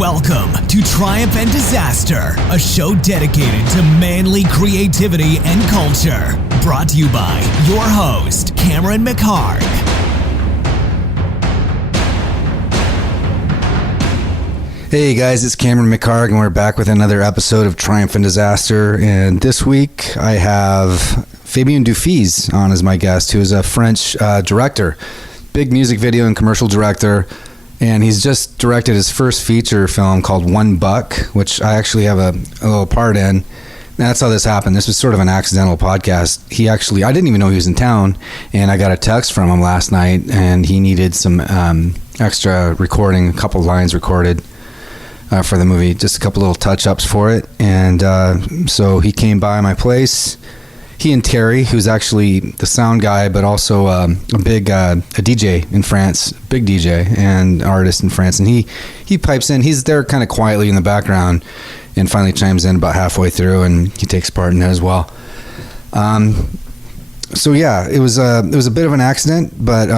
Welcome to Triumph and Disaster, a show dedicated to manly creativity and culture. Brought to you by your host, Cameron McHarg. Hey guys, it's Cameron McHarg, and we're back with another episode of Triumph and Disaster. And this week I have Fabien Dufils on as my guest, who is a French director, big music video and commercial director. And he's just directed his first feature film called $1, which I actually have a little part in. And that's how this happened. This was sort of an accidental podcast. I didn't even know he was in town, and I got a text from him last night, and he needed some extra recording, a couple lines recorded for the movie, just a couple little touch-ups for it. And so he came by my place. He and Terry, who's actually the sound guy, but also a big a DJ in France, big DJ and artist in France, and he pipes in. He's there kind of quietly in the background, and finally chimes in about halfway through, and he takes part in it as well. So yeah, it was a bit of an accident, but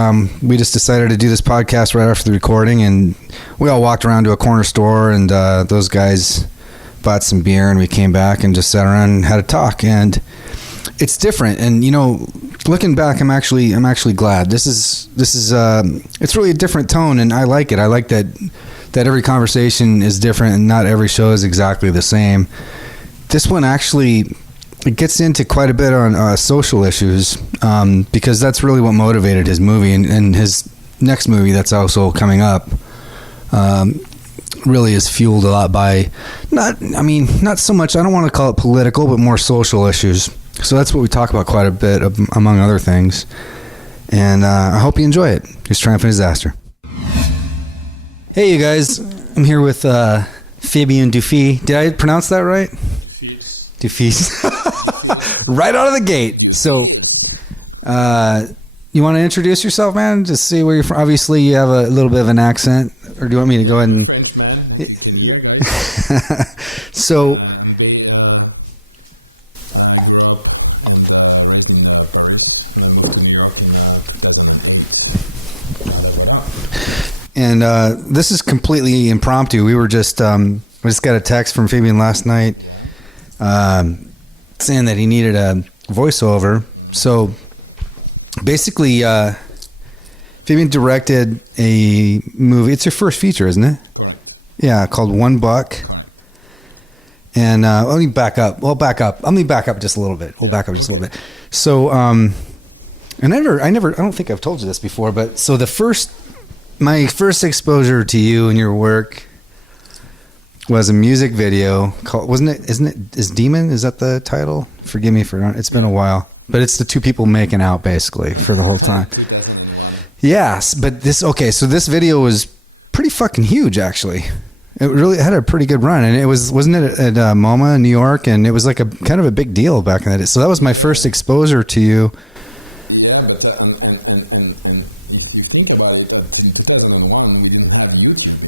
we just decided to do this podcast right after the recording, and we all walked around to a corner store, and those guys bought some beer, and we came back and just sat around and had a talk. And it's different, and looking back, I'm actually glad. This is it's really a different tone, and I like it. I like that every conversation is different, and not every show is exactly the same. This one actually, it gets into quite a bit on social issues, because that's really what motivated his movie, and his next movie that's also coming up really is fueled a lot by not so much, I don't want to call it political, but more social issues. So that's what we talk about quite a bit, among other things. And I hope you enjoy it. It's Triumph and Disaster. Hey, you guys. I'm here with Fabien Dufils. Did I pronounce that right? Dufils. Right out of the gate. So, you want to introduce yourself, man? Just see where you're from. Obviously, you have a little bit of an accent. Or do you want me to go ahead and... So... And this is completely impromptu. We just got a text from Fabien last night saying that he needed a voiceover. So basically, Fabien directed a movie. It's your first feature, isn't it? Yeah, called $1. And let me back up. Let me back up just a little bit. We'll back up just a little bit. So, I don't think I've told you this before, but so my first exposure to you and your work was a music video called, is Demon? Is that the title? Forgive me for, it's been a while, but it's the two people making out basically for the whole time. Yes, but so this video was pretty fucking huge actually. It really had a pretty good run, and wasn't it at MoMA in New York, and it was like a kind of a big deal back in that day. So that was my first exposure to you. Yeah, but you think about it, in 2001, we had YouTube.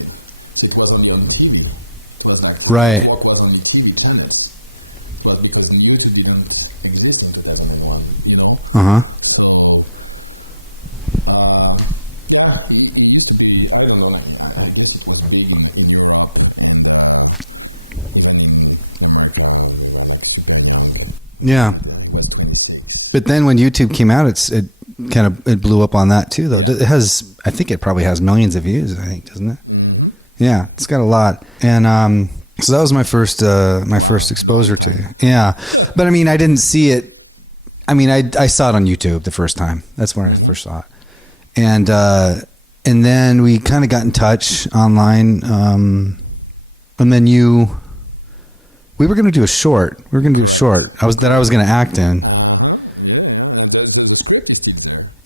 It was only on TV. It was like, right. What was on the TV channels? But because the music didn't exist in 2001. So, yeah, it used to be, I don't know, at this point, yeah. But then when YouTube came out, it blew up on that too, though. I think it probably has millions of views, I think, doesn't it? Yeah, it's got a lot. And so that was my first exposure to it. Yeah. But I mean, I didn't see it. I mean, I saw it on YouTube the first time. That's when I first saw it. And then we kind of got in touch online. And then we were going to do a short. I was going to act in.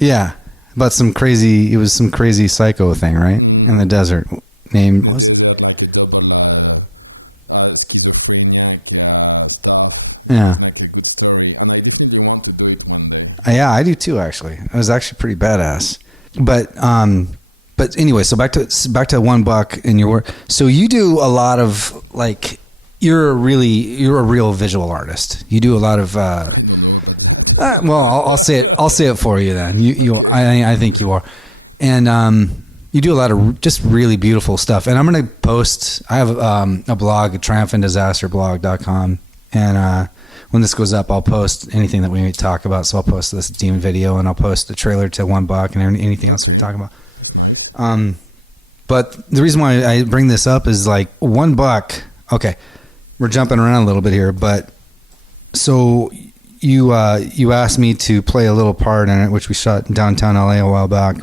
Yeah, about some crazy psycho thing, right? In the desert. Name was it? Yeah. Yeah, I do too, actually. It was actually pretty badass. But anyway, so back to $1 in your work. So you do a lot of you're a real visual artist. You do a lot of well, I'll say it for you then. I think you are. And You do a lot of just really beautiful stuff. And I'm going to post, I have a blog, triumphantdisasterblog.com. And when this goes up, I'll post anything that we talk about. So I'll post this demon video, and I'll post the trailer to $1 and anything else we talk about. But the reason why I bring this up is like $1. Okay, we're jumping around a little bit here, but so you asked me to play a little part in it, which we shot in downtown LA a while back.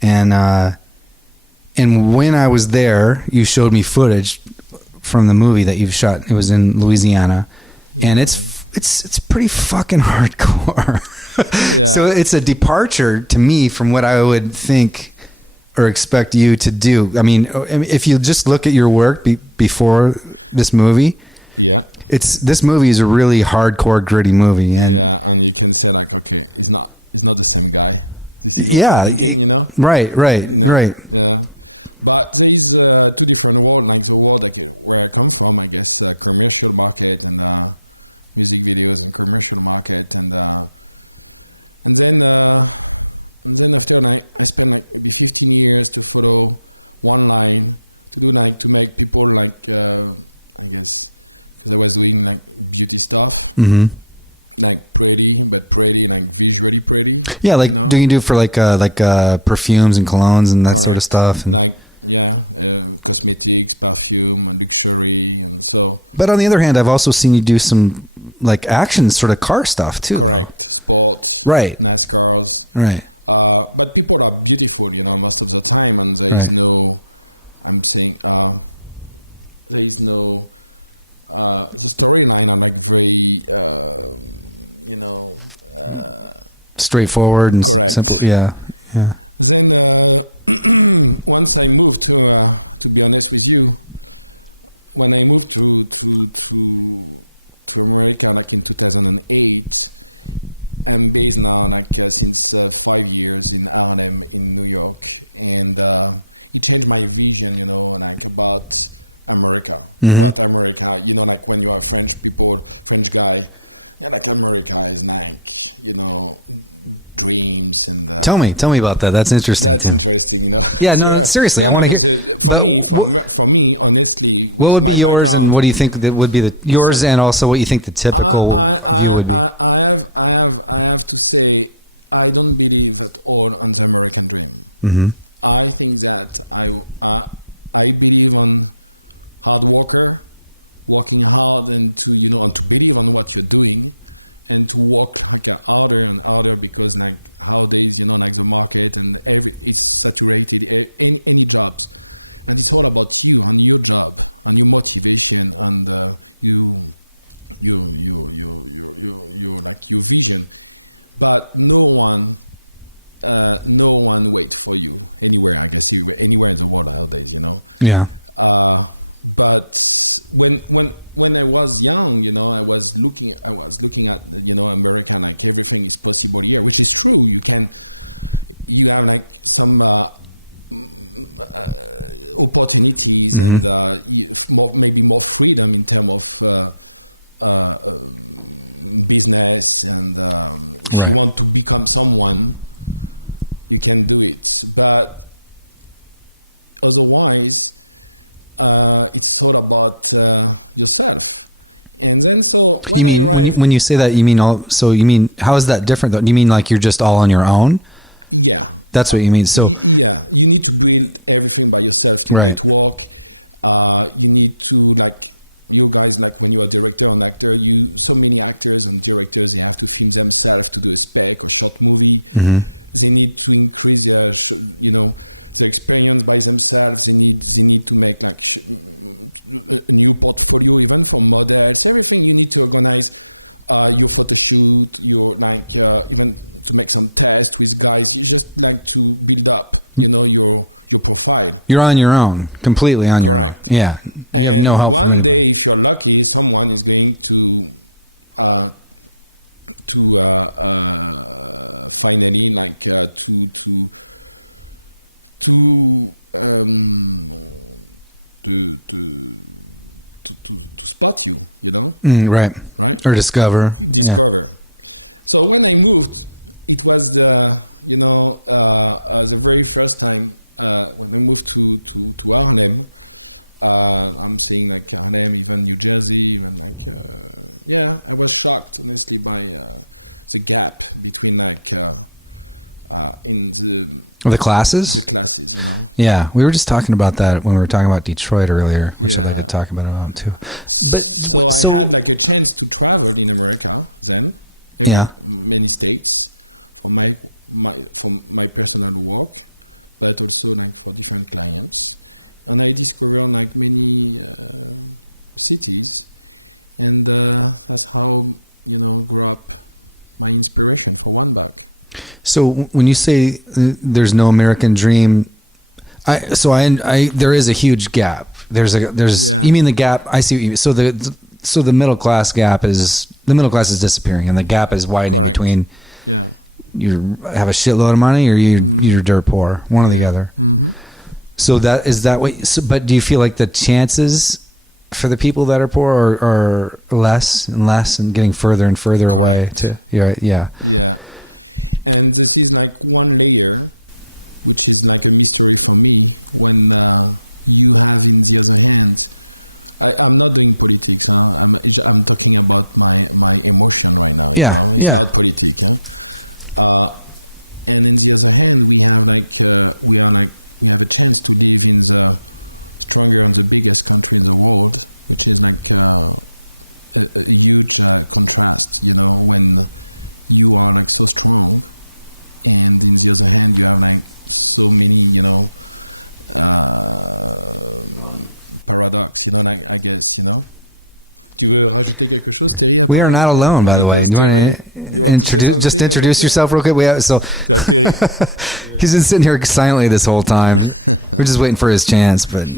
And when I was there, you showed me footage from the movie that you've shot. It was in Louisiana, and it's pretty fucking hardcore. So it's a departure to me from what I would think or expect you to do. I mean, if you just look at your work before this movie, this movie is a really hardcore, gritty movie, and yeah, right. And then I feel like it's like 15 minutes or so down line, we like to make before whether doing like busy stuff. Mm-hmm. Like 30, but 30, like 30. Yeah, like do you do for like perfumes and colognes and that sort of stuff and. But on the other hand, I've also seen you do some like action sort of car stuff too, though. Right. Right. Right. Straightforward and simple. Yeah. Yeah. When I moved to and based on like this 5 years in Ireland in Europe, and it's my region, when I think about America. Mm-hmm. America, like when you have French people, French guys, like America, and Tell me about that. That's interesting, Tim. Yeah, no, seriously, I want to hear. But what would be yours, and what do you think that would be yours, and also what you think the typical view would be? Mm-hmm. I think that I believe on working hard and to really on what you're doing, and to work harder and harder because like competition, like the market and everything, saturated, everything comes. And it's all about feeling a new car, a new motivation, and your vision. But no one waits for you anywhere can see anyone Yeah. But when I was young, I was looking at America and everything is possible there. Which is true, you can like some Mm-hmm. Maybe more freedom in terms of visualize and right. want to become someone who can do it. But for the woman, it's all about yourself. You mean when you say that, you mean how is that different though? Do you mean like you're just all on your own? Yeah. That's what you mean. So yeah, you need to do everything by yourself. Right. You need to you guys when you're a director or actor, you need so many actors and directors and actors can just start to do spec or shopping. Mm-hmm. You need to experiment by themselves. You need to everything you need to organize your production, you make some products with guys, just to give up, your profile. You're on your own, completely on your own. Yeah, you have no help from anybody. If you're lucky, someone is going to find a need spot me, Right. Or discover. Yeah. So when I moved, it was the very first time we moved to London, obviously, like, going from New Jersey, I never thought to see the gap between, The classes? Yeah, we were just talking about that when we were talking about Detroit earlier, which I'd like to talk about too. But so, yeah. And that's how grew up my inspiration. So when you say there's no American dream, there is a huge gap. You mean the gap? I see what you mean. So the middle class is disappearing, and the gap is widening between you have a shitload of money or you're dirt poor, one or the other. So that is that way. So, but do you feel like the chances for the people that are poor are less and less and getting further and further away to yeah. Yeah. We are not alone, by the way. Do you want to introduce yourself real quick? He's been sitting here silently this whole time. We're just waiting for his chance, but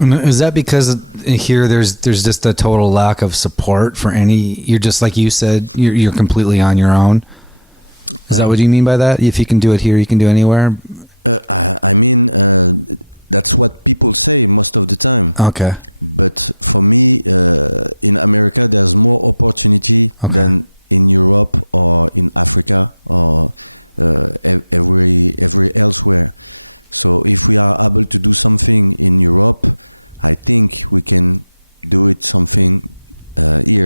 is that because here there's just a total lack of support for any? You're just like you said, you're completely on your own. Is that what you mean by that? If you can do it here, you can do it anywhere. Okay.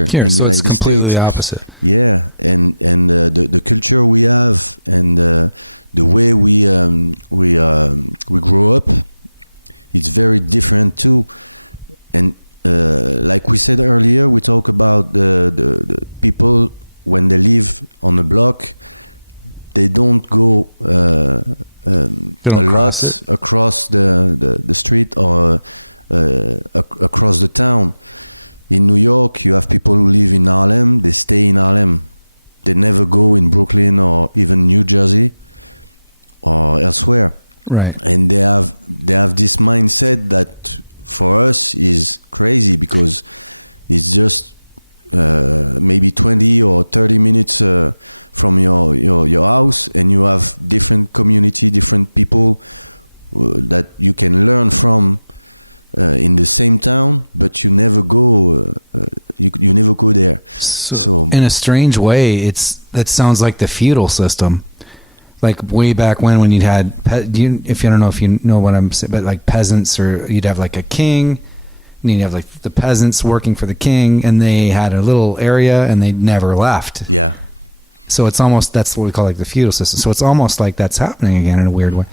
Here, so it's completely the opposite. They don't cross it. Right. So, in a strange way, that sounds like the feudal system. Like way back when you'd had, if you don't know if you know what I'm saying, but like peasants, or you'd have like a king, and you'd have like the peasants working for the king, and they had a little area and they never left. So it's almost, that's what we call like the feudal system. So it's almost like that's happening again in a weird way.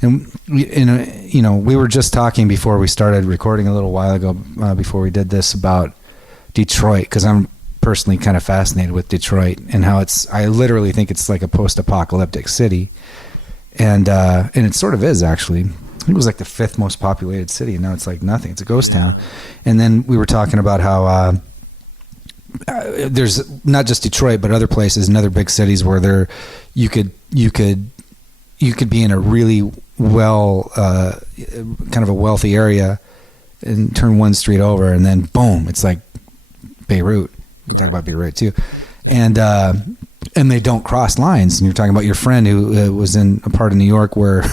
And we were just talking before we started recording a little while ago, before we did this, about Detroit, because I'm personally kind of fascinated with Detroit and how I literally think it's like a post-apocalyptic city. And it sort of is, actually. I think it was like the 5th most populated city, and now it's like nothing. It's a ghost town. And then we were talking about how there's not just Detroit, but other places and other big cities where you could be in a really kind of a wealthy area and turn one street over, and then boom, it's like Beirut. We talk about Beirut too, and they don't cross lines. And you're talking about your friend who was in a part of New York where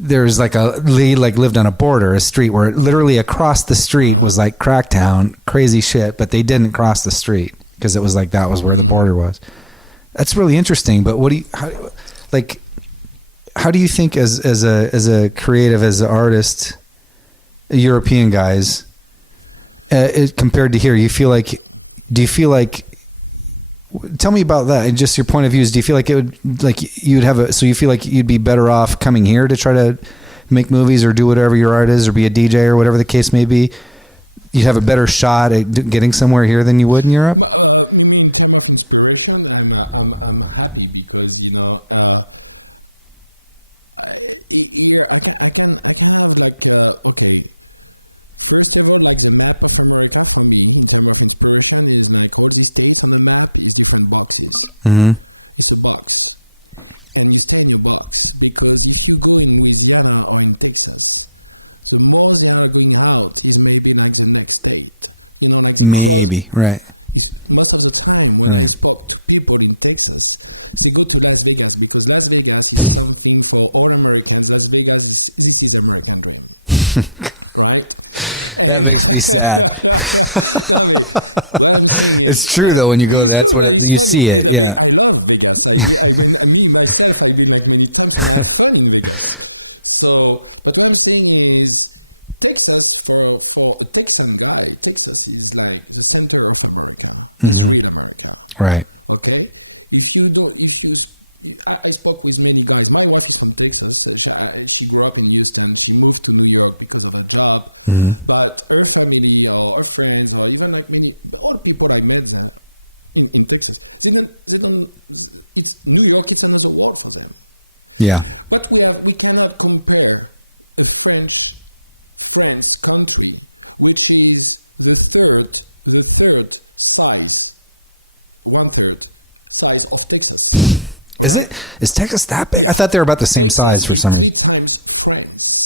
there's like lived on a border, a street where literally across the street was like Cracktown, crazy shit, but they didn't cross the street because it was like that was where the border was. That's really interesting. But how do you think as a creative, as an artist, European guys, compared to here, do you feel like tell me about that and just your point of views. Do you feel like it would, like so you feel like you'd be better off coming here to try to make movies or do whatever your art is, or be a DJ or whatever the case may be? You'd have a better shot at getting somewhere here than you would in Europe? Mm-hmm. Maybe, right. That makes me sad. It's true though, when you go, that's what you see it. Yeah. So what I'm saying is, for a Texan guy, Texas is like the center of the country. Right. Okay. I spoke with many guys. My wife is from Texas, and she grew up in Houston. She moved to New York because of her job. But everybody, our friends, or even like me, all people I met in Texas, it's New York is another war for them. Yeah. But we cannot compare a French country, which is the third size of Texas. Is Texas that big? I thought they were about the same size for some reason.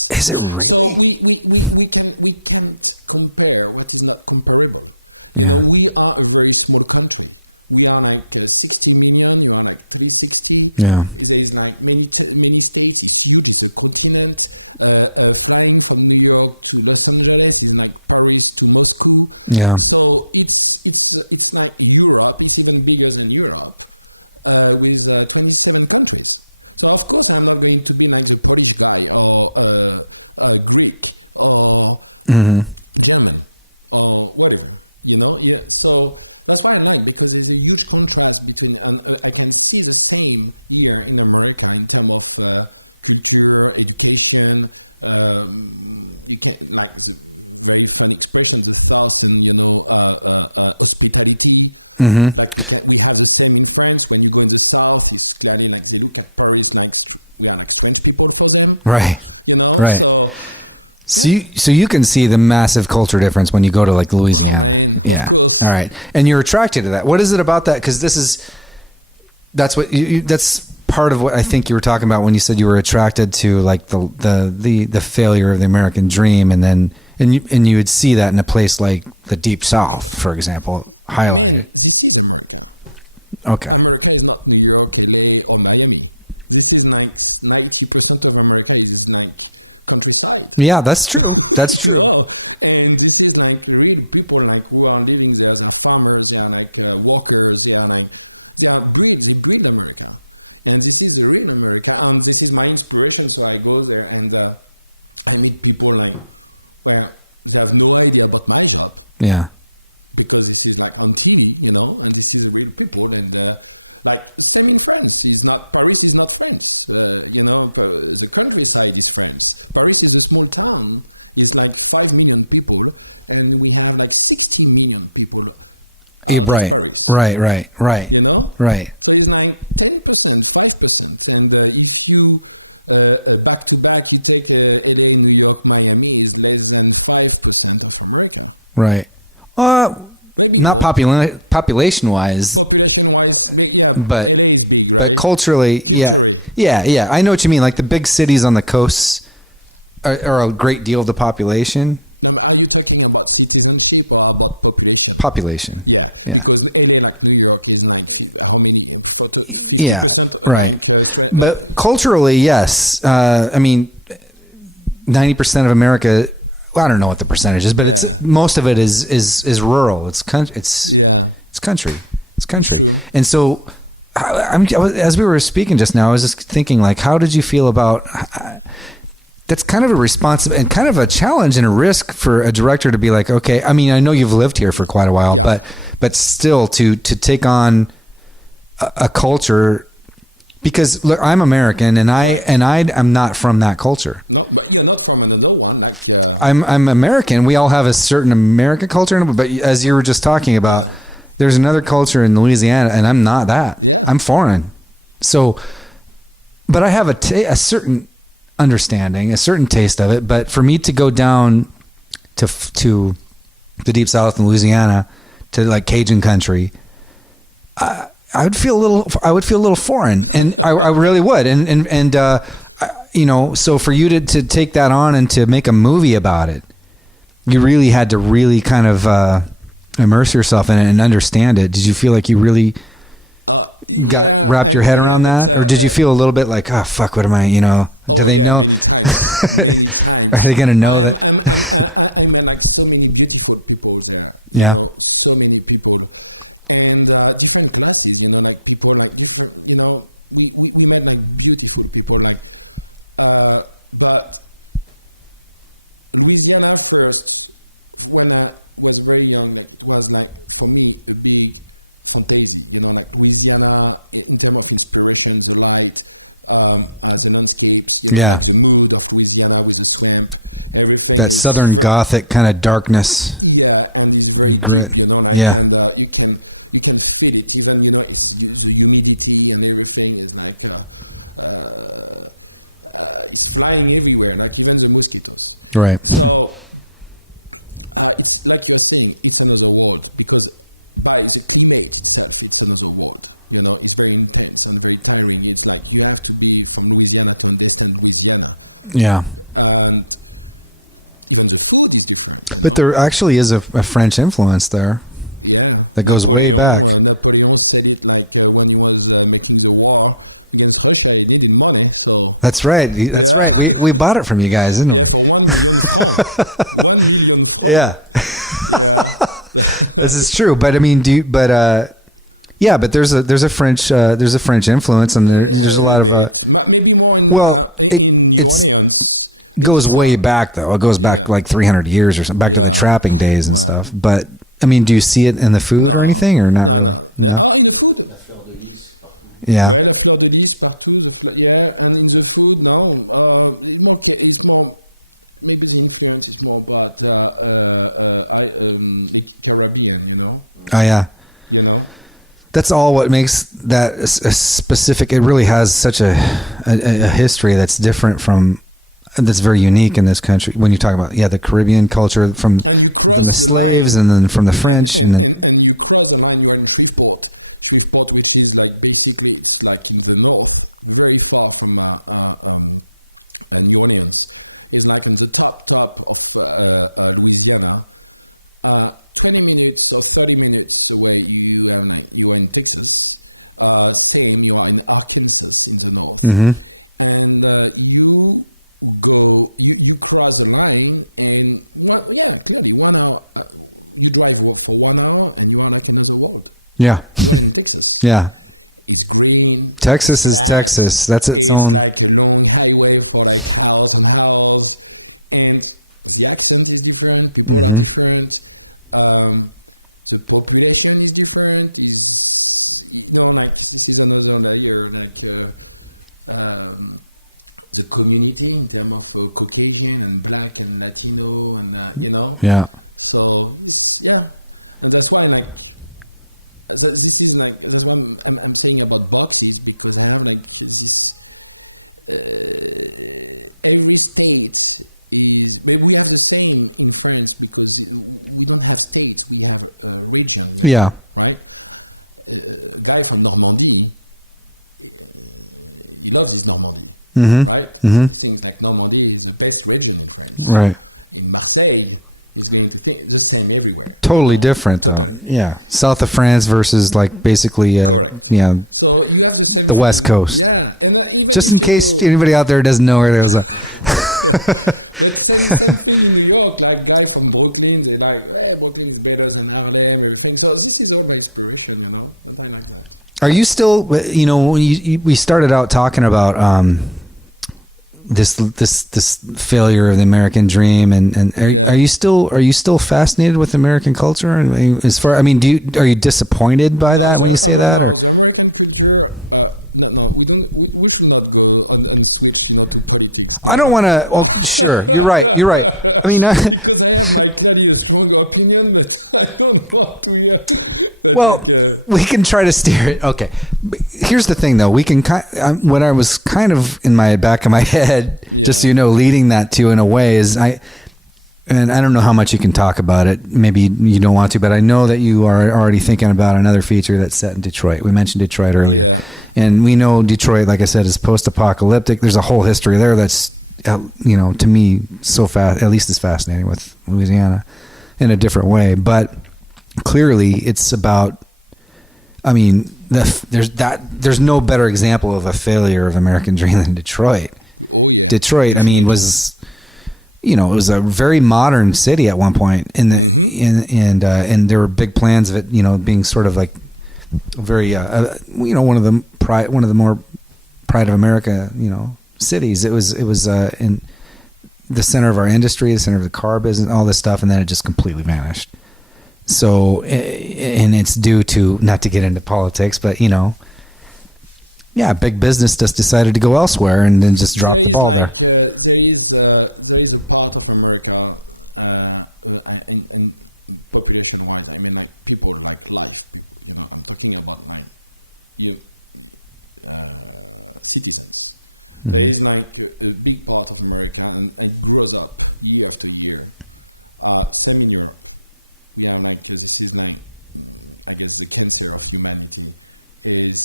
Is it really? We can compare what is not comparable. Yeah. We are a very small country. We are like 60 million, we are like 360. Yeah. There's like many states, it's a continent, going from New York to Los Angeles, like Paris to Moscow. Yeah. So it's like Europe, it's even bigger than Europe, with 27 countries. So of course I'm not going to be like a French guy or Greek or Italian or whatever, Yeah. So that's what I like, because there's a huge contrast between, I can see the same here in America, kind of YouTuber, Christian, you can like very expression to talk and hospitality. In France, when you go to the south, it's very like Paris, right. Right. So you can see the massive culture difference when you go to like Louisiana. Yeah. All right. And you're attracted to that. What is it about that? Because that's part of what I think you were talking about when you said you were attracted to like the failure of the American dream, and you would see that in a place like the Deep South, for example, highlighted. Okay. Yeah, that's true. That's true. And this is like real people like who are living as farmers, like walkers, they are good America. And this is a real America. This is my inspiration, so I go there and I meet people like they have no idea about my job. Yeah. Because this is like on TV, and this is real people, and Like, it's very French. It's not, Paris is not French. You know, the countryside is French. Paris is a small town. It's like 5 million people, and we have like 60 million people. Yeah, right. You know? Right. So it's like 10%, 5%. And if you, back to back, you take Italy, what my community is, like 5% American. Right. Not population wise, but culturally, yeah. I know what you mean. Like the big cities on the coasts are a great deal of the population. Population. Yeah. Right. But culturally, yes. I mean, 90% of America. Well, I don't know what the percentage is, but it's most of it is rural. It's country. It's country. And so, as we were speaking just now, I was just thinking, like, how did you feel about? That's kind of a responsive and kind of a challenge and a risk for a director to be like, okay. I mean, I know you've lived here for quite a while, but still to take on a culture, because look, I'm American and I'm not from that culture. I'm American. We all have a certain American culture, but as you were just talking about, there's another culture in Louisiana, and I'm not that. I'm foreign. So, but I have a certain understanding, a certain taste of it. But for me to go down to the deep South in Louisiana, to like Cajun country, I would feel a little foreign, and I really would. And you know, so for you to take that on and to make a movie about it, you really had to really kind of immerse yourself in it and understand it. Did you feel like you really wrapped your head around that, or did you feel a little bit like, oh fuck, what am I? You know, do they know? Are they gonna know that? Yeah. But region after, when I was very young, it was like for me to be complete, you know, like Louisiana, in terms of inspirations, like yeah, that Southern Gothic kind of darkness and grit. Yeah. Right. So, it's like you're saying, it's a little more, because life is created it's a little more. You know, it's very intense and very funny, and it's like you have to be from Louisiana to different Louisiana. Yeah. But there actually is a French influence there that goes way back. That's right. That's right. We bought it from you guys, didn't we? Yeah. This is true, but I mean, yeah, but there's a French influence, and there's a lot of well, it goes way back though. It goes back like 300 years or something, back to the trapping days and stuff. But I mean, do you see it in the food or anything, or not really? No. Yeah. Yeah, and the food, no, maybe the influence is more about Caribbean, you know. Oh yeah. You know? That's all what makes that a specific. It really has such a history that's different that's very unique in this country. When you talk about the Caribbean culture from the slaves and then from the French and then. Very far from New Orleans. It's like in the top of Louisiana. 20 minutes or 30 minutes away, you are in Texas. You know, in Austin, Texas, you know. Mm-hmm. And you cross the line, and you drive for 1 hour, and you want to use the road. Yeah. Yeah. Texas is Texas. That's its own. Mm-hmm. The population is different. like, this is another layer, like, the community in terms of Caucasian and Black and Latino and, Yeah. So, yeah. And that's why, like, this is like, when I'm saying about Boston, because I have, like, every state, maybe not the same in France, because you don't have states, you have regions. Yeah. Right? Guy from Normandy, brothers Normandy. Mm-hmm. Right? Mm-hmm. It seems like Normandy is the best region in France. Right. In Marseille, it's going to be the same everywhere. Totally different, though. Yeah. South of France versus, like, basically, So the West Coast. yeah, Just in case anybody out there doesn't know where those are. in New York, like guys from Brooklyn, they like, Brooklyn is better than out there, everything. So this is all exploration, Are you still, when we started out talking about this failure of the American dream, and are you still fascinated with American culture? And are you disappointed by that when you say that, or? I don't want to. Well, sure, you're right. I mean, well, we can try to steer it. Okay, but here's the thing, though. We can what I was kind of in my back of my head, just so you know, leading that to in a way is and I don't know how much you can talk about it. Maybe you don't want to, but I know that you are already thinking about another feature that's set in Detroit. We mentioned Detroit earlier, and we know Detroit, like I said, is post-apocalyptic. There's a whole history there that's, to me, at least as fascinating with Louisiana in a different way. But clearly, it's about. I mean, there's no better example of a failure of American dream than Detroit. Detroit, I mean, was. It was a very modern city at one point, and there were big plans of it, being sort of like very, one of the more pride of America, cities. It was in the center of our industry, the center of the car business, all this stuff, and then it just completely vanished. So, and it's due to, not to get into politics, but big business just decided to go elsewhere and then just drop the ball there. There is a part of America in population-wise, I mean, like people are like life, talking about like new citizens. There is like the big part of America, and it goes up year to year. 10 years, like this is like, I guess the cancer of humanity is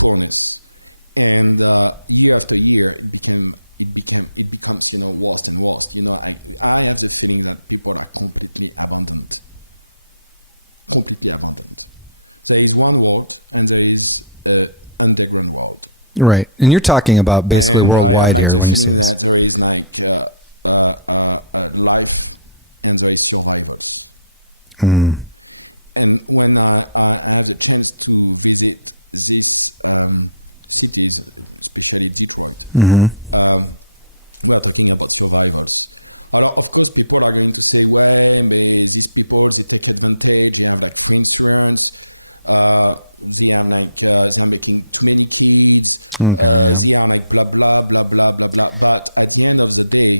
growing. And year after year, it becomes worse and worse. I have the feeling that people are completely abandoned. There is one world, and there is another world. Right, and you're talking about basically worldwide here when you say this. There is like life, and there's survival. And when I had a chance to visit this of course, people are going to say, these people, they take advantage, they have like things turned, some making 20, okay, yeah. Like blah, blah, blah, blah, blah, blah. But at the end of the day,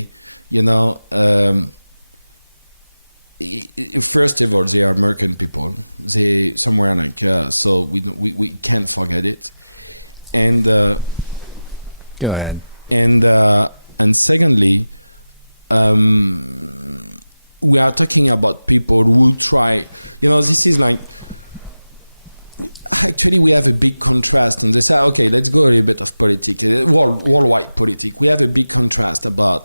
first of all, they are American people. It's America, so we can't find it. And go ahead. And secondly, talking about people who try, it seems like actually we have a big contrast. And it's okay, let's go a little bit of politics, worldwide politics. We have a big contrast about,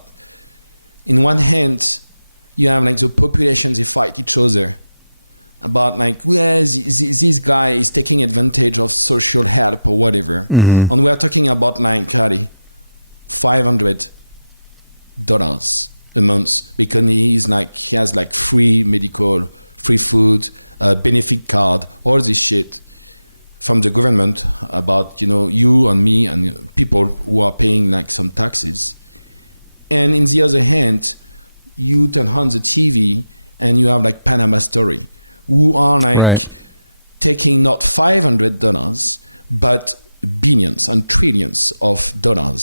on one hand, like the population is like each other. About like, these guys taking advantage of social type or whatever. Mm-hmm. I'm not talking about like $500. We can use like free medical, free food, benefit card, all this shit from the government about, you and people who are paying like some taxes. And on the other hand, you can run the TV and have that kind of a story. who are Right. taking not 500 dirhams, but billions and trillions of dirhams.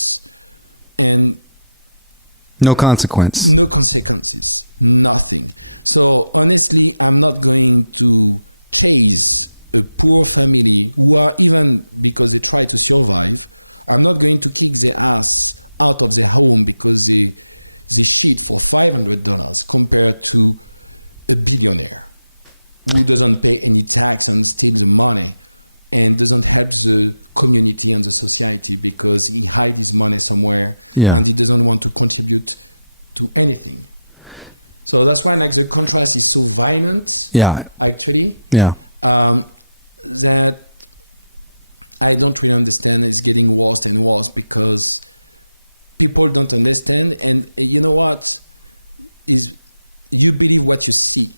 And No consequence. no consequences, nothing. So honestly, I'm not going to change the poor family who are even because they try to survive. I'm not going to keep their ass out of their home because they keep for $500 compared to the billionaire who doesn't pay any tax and steal money and doesn't affect the community and the society because he hides his money somewhere Yeah. and he doesn't want to contribute to anything. So that's why like the contract is so violent, Yeah. actually. Yeah. That I don't understand it getting worse and worse because people don't understand, and you know what? If you believe what you see.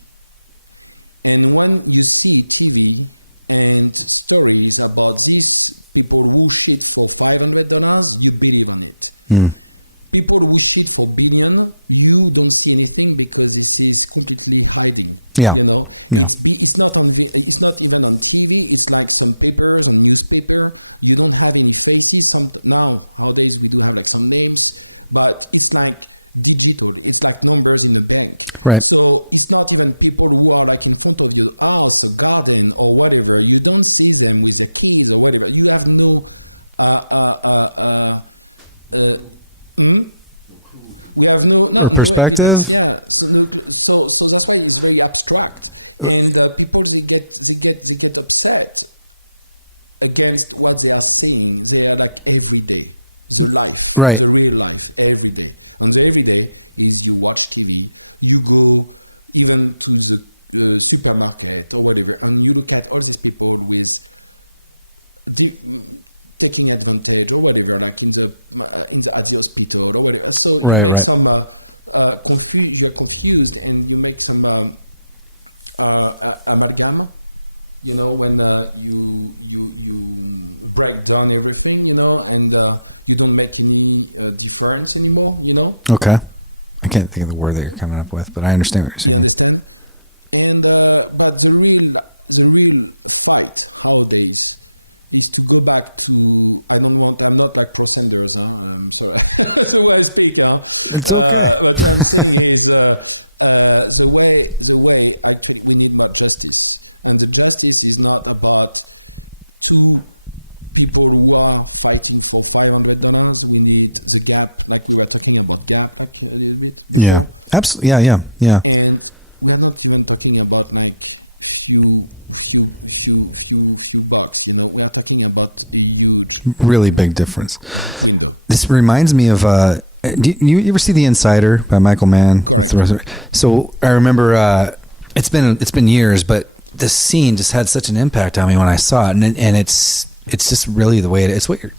And when you see TV and stories about these people who cheat for $500, you believe on it. Mm. People who cheat for billions, you don't say anything because you see it's physically hiding. Yeah. You know? Yeah. It's not even on TV, it's like some paper, some newspaper. You don't have any faces. Nowadays we do have some names, but it's like digital. It's like numbers in the bank. Right. So it's not even people who are like in front of the house, the garden, or whatever. You don't see them with the TV or whatever. You have no you have no Or perspective. Yeah. So that's why it's very abstract. And people they get upset against what they are seeing. They are like every day. Life. Right. The real life, every day. And every day you watch TV, you go even to the supermarket or whatever, and you look at all these people with taking advantage or whatever, like in the hospital or whatever. So Right. you're confused and you make some amalgam, you know, when you break down everything, you know, and you don't make any difference anymore, you know. Okay. I can't think of the word that you're coming up with, but I understand what you're saying. And but the real fight nowadays is to go back to I'm not like contenders, so I don't want to speak now. It's okay. The way I think we need about justice, and the justice is not about two people who are fighting for $500. It's a black, like you are talking about black factor. Yeah. Absolutely. Yeah. And we're not even talking about like we're talking about Really big difference. This reminds me of. Do you ever see The Insider by Michael Mann with the? So I remember it's been years, but the scene just had such an impact on me when I saw it, and it's just really the way it is. What you're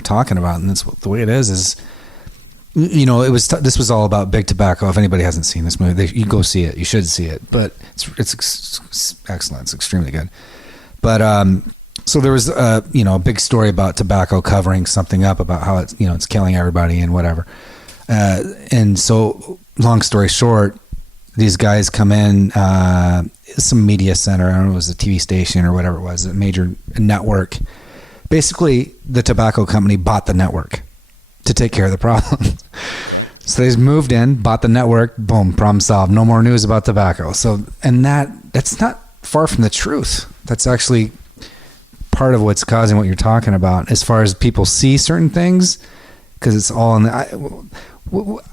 talking about, and that's the way it is. You know, this was all about big tobacco. If anybody hasn't seen this movie, you go see it. You should see it, but it's excellent. It's extremely good. But so there was a big story about tobacco covering something up about how it's killing everybody and whatever. And so long story short, these guys come in, some media center, I don't know, it was a TV station or whatever it was, a major network. Basically, the tobacco company bought the network to take care of the problem. So they just moved in, bought the network, boom, problem solved. No more news about tobacco. So, and that's not far from the truth. That's actually part of what's causing what you're talking about as far as people see certain things, because it's all in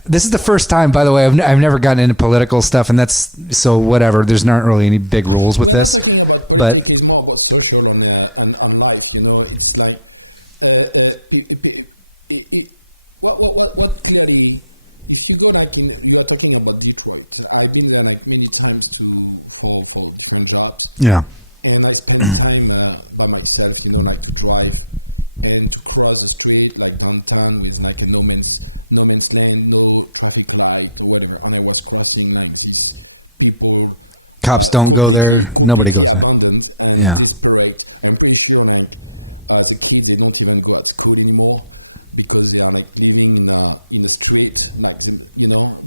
this is the first time, by the way, I've never gotten into political stuff, and that's so whatever. There's not really any big rules with this, but yeah. Cops don't go there. Nobody goes there. Yeah.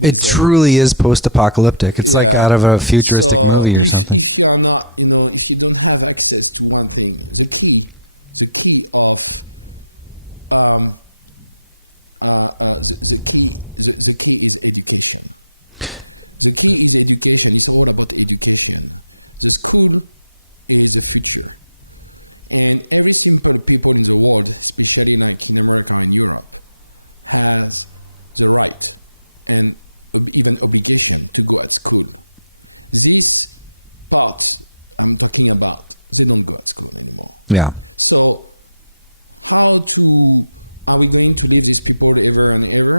It truly is post-apocalyptic. It's like out of a futuristic movie or something. education. The key is education, it's not about education. The school is the future. And every single people in the world, especially like in America and Europe, have the right and the obligation to go to school. This thought I'm talking about, they don't go to school anymore. Yeah. So, how are we going to leave these people ever and ever?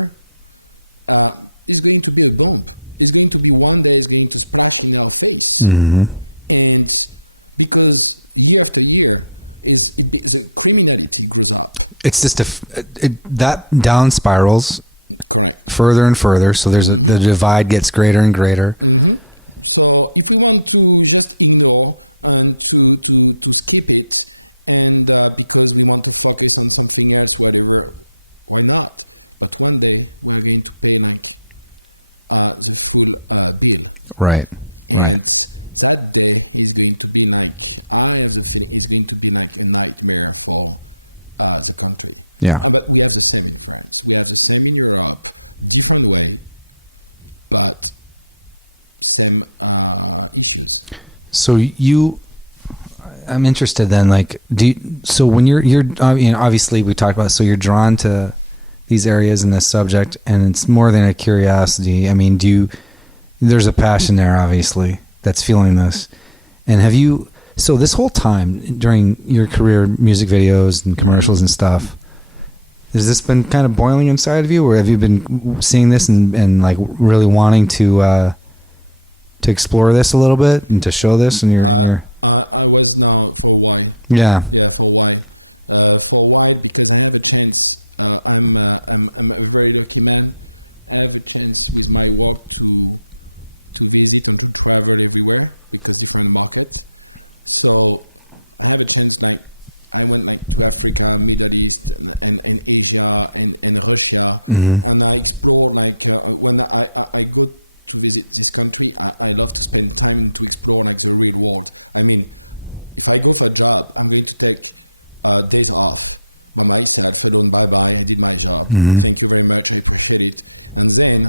It's going to be a boom. It's going to be one day going to splash in our face. Mm-hmm. And because year after year, the criminality goes up. It's just that down spirals further and further, so the divide gets greater and greater. Mm-hmm. So if you want to just and to split it, and because you want to focus on something else, why not? But one day we're going to pay Right. That day is going to be like, I am going to be like a nightmare for the country. Yeah. You have to send your economy, but same So I'm interested then, like, so when you're obviously we talked about, so you're drawn to these areas in this subject, and it's more than a curiosity. I mean, there's a passion there, obviously, that's fueling this. And so this whole time during your career, music videos and commercials and stuff, has this been kind of boiling inside of you, or have you been seeing this and like really wanting to explore this a little bit and to show this in your yeah. So I had a chance, like, I went to Africa, Middle East, and Asia, and Russia, and I explore, like, when I go to visit this country, I love to spend time to explore, like, the real world. I mean, if I go like that, I would expect days off, like that, so bye-bye, and did my job, thank you very much, appreciate it. And then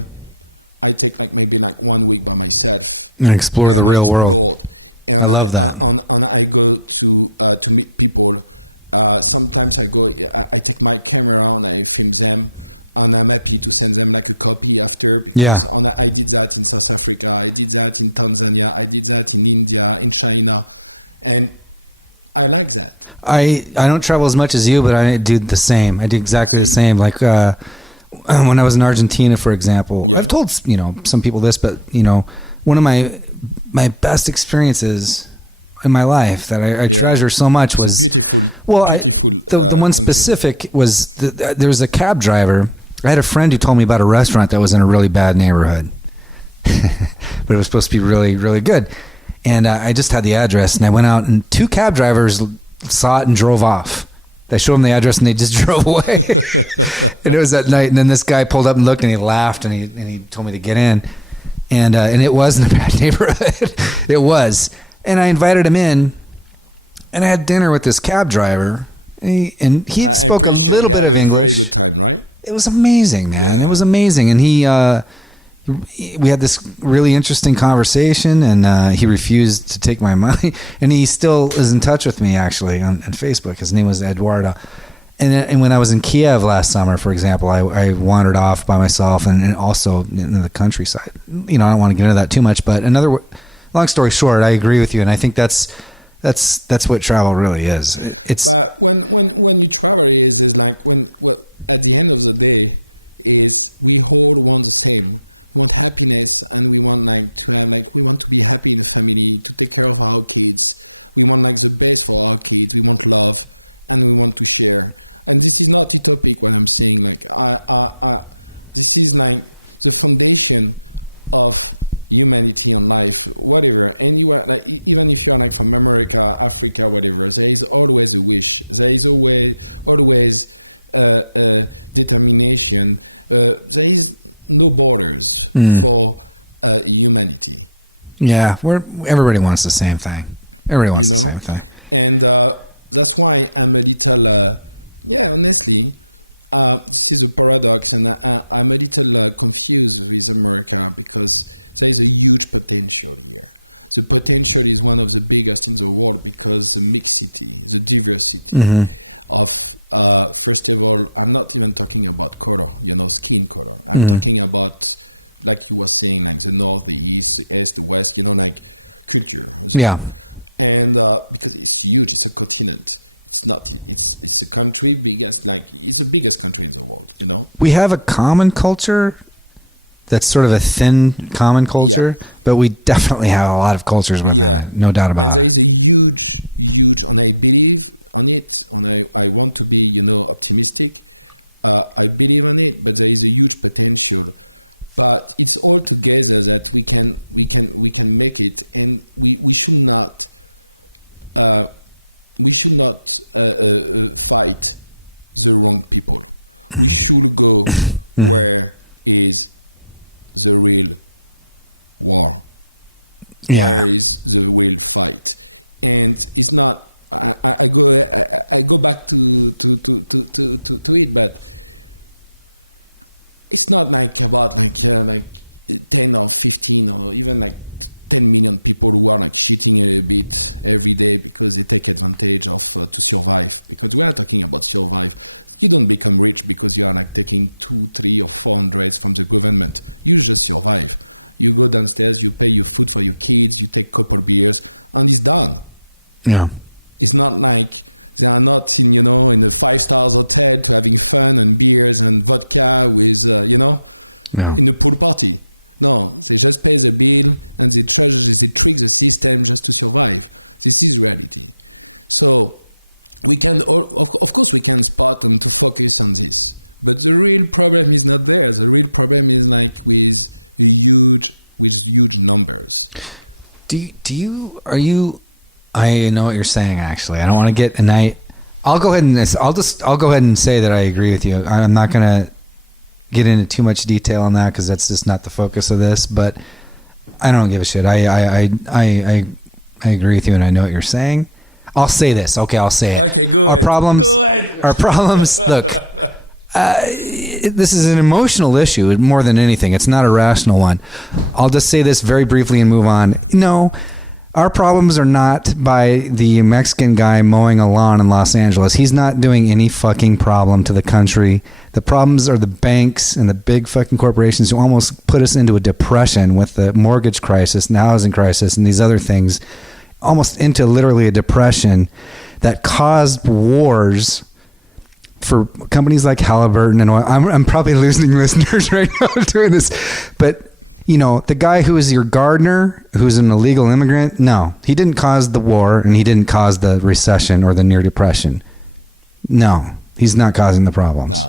I take, like, maybe, like, 1 week on myself. And explore the real world. I love that. I go to meet people. Sometimes I keep my camera on and I feed them. And I send them like a copy after. Yeah. I did that in South Africa. I did that in Tanzania. I did that in India, in China. And I like that. I don't travel as much as you, but I do the same. I do exactly the same. Like when I was in Argentina, for example, I've told some people this, but one of my best experiences in my life that I treasure so much was, the one specific was there was a cab driver. I had a friend who told me about a restaurant that was in a really bad neighborhood, but it was supposed to be really, really good. And I just had the address, and I went out, and 2 cab drivers saw it and drove off. I showed them the address, and they just drove away. And it was at night, and then this guy pulled up and looked, and he laughed, and he told me to get in. And it was in a bad neighborhood. It was. And I invited him in, and I had dinner with this cab driver, and he spoke a little bit of English. It was amazing, man. It was amazing. And we had this really interesting conversation, and he refused to take my money. And he still is in touch with me, actually, on Facebook. His name was Eduardo. And when I was in Kiev last summer, for example, I wandered off by myself and also in the countryside. I don't want to get into that too much, but long story short, I agree with you, and I think that's what travel really is. It's when you travel, it's like at the end of the day, you hold on to things. You want happiness, and you want you want to be happy with family, take care of our kids, you want to take care of our kids, you want love, and you want to share. And this is what people take when I'm saying, this is the foundation of humanity in life, whatever. Even if you're like from America, Africa, whatever, there is always a wish. There is always determination. There is no borders for humanity. Yeah, everybody wants the same thing. Everybody wants the same thing. And that's why I'm a little, lucky It's a paradox, and I'm a little confused with America because there's a huge potential there. The potential is one of the biggest in the world because the mixity, the diversity of, first of all, I'm not even talking about color, skin color. I'm talking about, like you were saying, the north, the east, the west, the west, like picture. Yeah. And it's huge, it's a continent. It's a country, it's the biggest country in the world, We have a common culture that's sort of a thin common culture, but we definitely have a lot of cultures within it, no doubt about it. I want to be, optimistic, but genuinely, there is a huge potential. But it's all together that we can make it, and we should not fight the wrong people. We should go where it's the real law. Yeah. The real fight. And it's not, I go back to that. It's not like about like 10 or 15 or even like 10 million people who are seeking their needs every day because they take advantage of survive. Because they're talking about survive. Even we can reach people who are getting 2, 3, or 4 breaths from the government. You just survive. You go downstairs, you pay the food for your things, you take cover beers, and it's bad. Yeah. It's not like they're not in the 5 hours play, like it's flying and beers and blood cloud, it's, Yeah. No, the just play the game when it's told to be free, it's just to survive. So, we can, of course, we can start on focus on this. But the real problem is not there. The real problem is like huge numbers. I know what you're saying, actually. I don't want to get, I'll go ahead and say that I agree with you. I'm not going to get into too much detail on that because that's just not the focus of this, but I don't give a shit. I agree with you and I know what you're saying. I'll say this. Okay, I'll say it. Our problems, look, this is an emotional issue more than anything. It's not a rational one. I'll just say this very briefly and move on. No, our problems are not by the Mexican guy mowing a lawn in Los Angeles. He's not doing any fucking problem to the country. The problems are the banks and the big fucking corporations who almost put us into a depression with the mortgage crisis and the housing crisis and these other things, almost into literally a depression that caused wars for companies like Halliburton and oil. I'm probably losing listeners right now doing this, but the guy who is your gardener, who's an illegal immigrant, no, he didn't cause the war and he didn't cause the recession or the near depression. No, he's not causing the problems.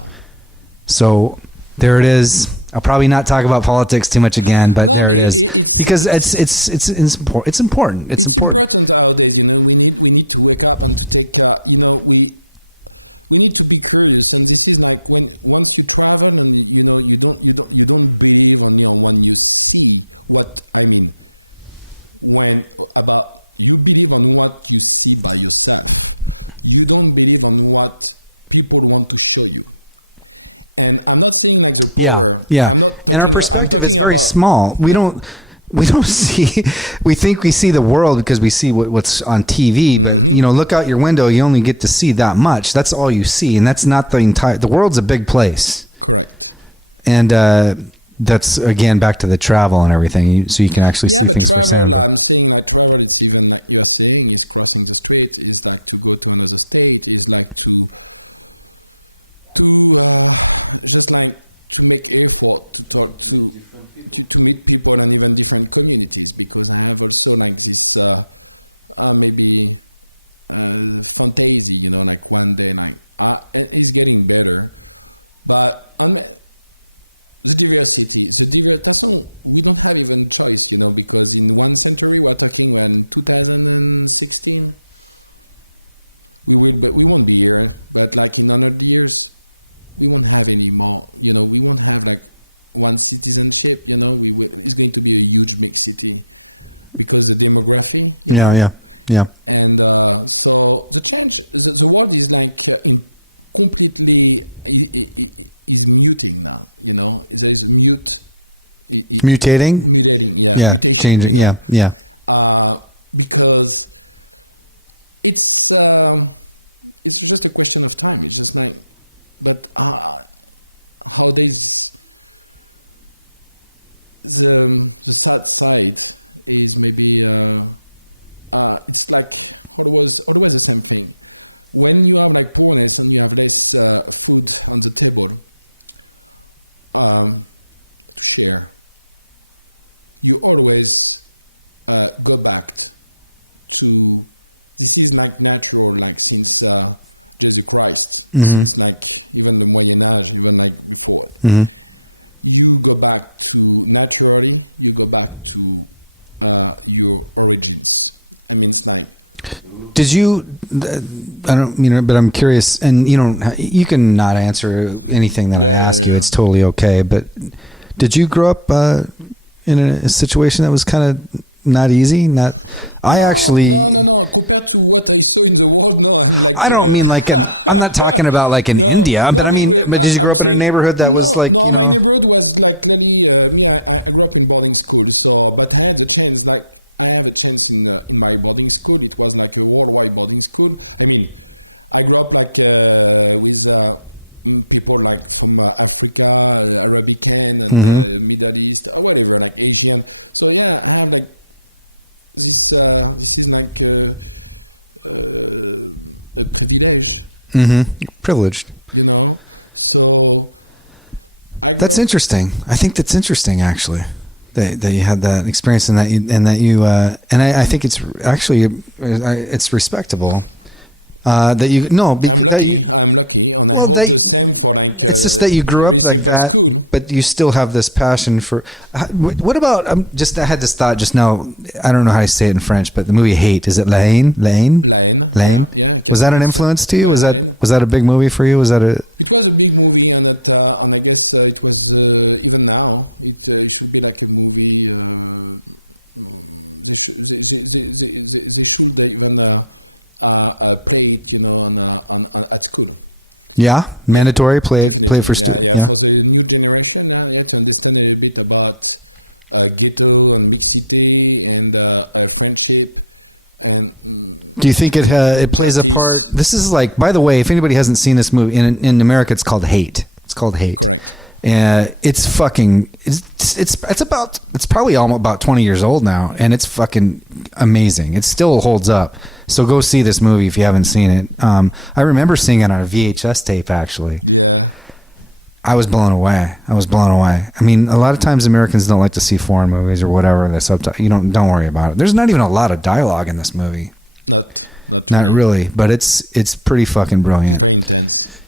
So there it is. I'll probably not talk about politics too much again, but there it is because it's important. It's important. You need to be clear, because you see, like, once you travel, you don't bring one thing. But I mean, when you really want to see and understand, you don't believe on what people want to show you. And I'm not saying Yeah. And our perspective is very small. We don't see, we think we see the world because we see what's on TV, but look out your window, you only get to see that much. That's all you see. And that's not the world's a big place. And that's again, back to the travel and everything. So you can actually see things firsthand. But to make people, not meet different people, to meet people in different communities, because I have also like this, maybe spontaneity, like fun going on. It's getting better, but the diversity, we don't quite even choice, because in one century, we're talking in 2016, you will get one year, but like another year, we don't have it anymore. We don't have like one citizenship, and how you get to do it basically because of the demographic. Yeah. And so the one is like, Mutating? Yeah, changing. Yeah. Because it's just a question of time. It's like, but how the sad side is maybe it's like always the same thing. When you are like, oh, something like that, food on the table, here, you always go back to things like natural, like since Jesus Christ. It's like even the way it had, even like before. You go back to naturally, you go back to your origin. I mean, it's like. Did you? I don't, but I'm curious, and you can not answer anything that I ask you. It's totally okay. But did you grow up in a situation that was kind of not easy? I don't mean like I'm not talking about like in India, but but did you grow up in a neighborhood that was like, I had a chance in my boarding school. It was like a worldwide boarding school. I mean, I got like with people like from Africa, Arabian, Middle East, everywhere, Asia. So I had like privileged. So that's interesting. I think that's interesting, actually. That you had that experience and I think it's actually it's respectable it's just that you grew up like that, but you still have this passion for. What about I had this thought just now. I don't know how to say it in French, but the movie Hate, is it Lane? Was that an influence to you? Was that a big movie for you? Was that a Yeah, mandatory. Play it for student. Yeah. Do you think it plays a part? This is like, by the way, if anybody hasn't seen this movie in America, it's called Hate. It's called Hate. It's fucking. It's probably almost about 20 years old now, and it's fucking amazing. It still holds up. So go see this movie if you haven't seen it. I remember seeing it on a VHS tape. Actually, I was blown away. I mean, a lot of times Americans don't like to see foreign movies or whatever. The subtitle. Don't worry about it. There's not even a lot of dialogue in this movie. Not really, but it's pretty fucking brilliant.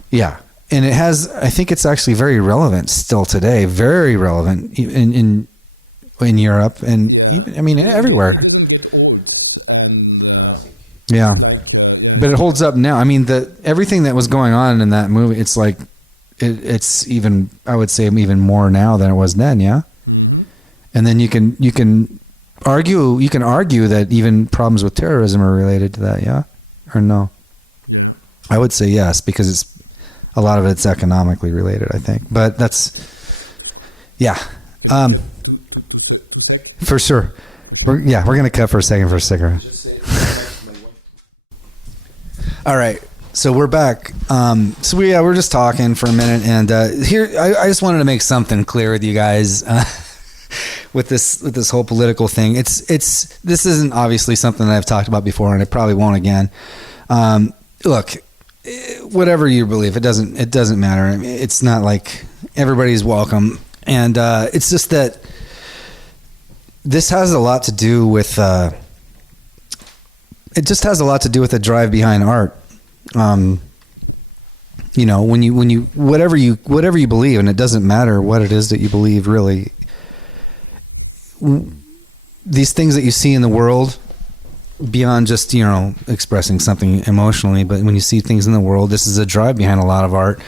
Yeah. And it has, I think it's actually very relevant still today. Very relevant in Europe and even, everywhere. Yeah, but it holds up now. I mean, everything that was going on in that movie, it's like it's even, I would say, even more now than it was then. Yeah, and then you can argue that even problems with terrorism are related to that. Yeah, or no? I would say yes, because a lot of it's economically related, I think. But that's, yeah, for sure. We're gonna cut for a second for a cigarette. All right, so we're back. We're just talking for a minute, and here I just wanted to make something clear with you guys with this whole political thing. This isn't obviously something that I've talked about before, and I probably won't again. Look, whatever you believe, it doesn't matter. I mean, it's not like everybody's welcome, and it's just that this has a lot to do with. It just has a lot to do with the drive behind art. When you whatever you believe, and it doesn't matter what it is that you believe, really. These things that you see in the world, beyond just expressing something emotionally, but when you see things in the world, this is a drive behind a lot of art,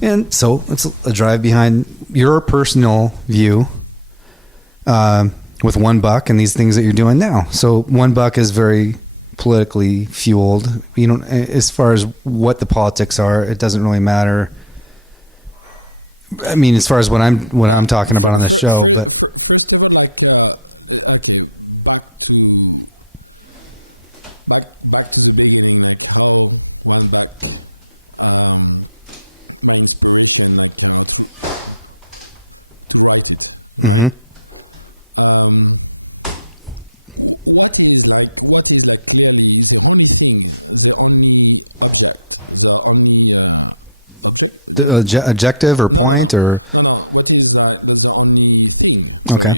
and so it's a drive behind your personal view. With $1 and these things that you're doing now, so $1 is very politically fueled. As far as what the politics are, it doesn't really matter. I mean, as far as what I'm talking about on this show, but Mm-hmm. The objective or point or okay.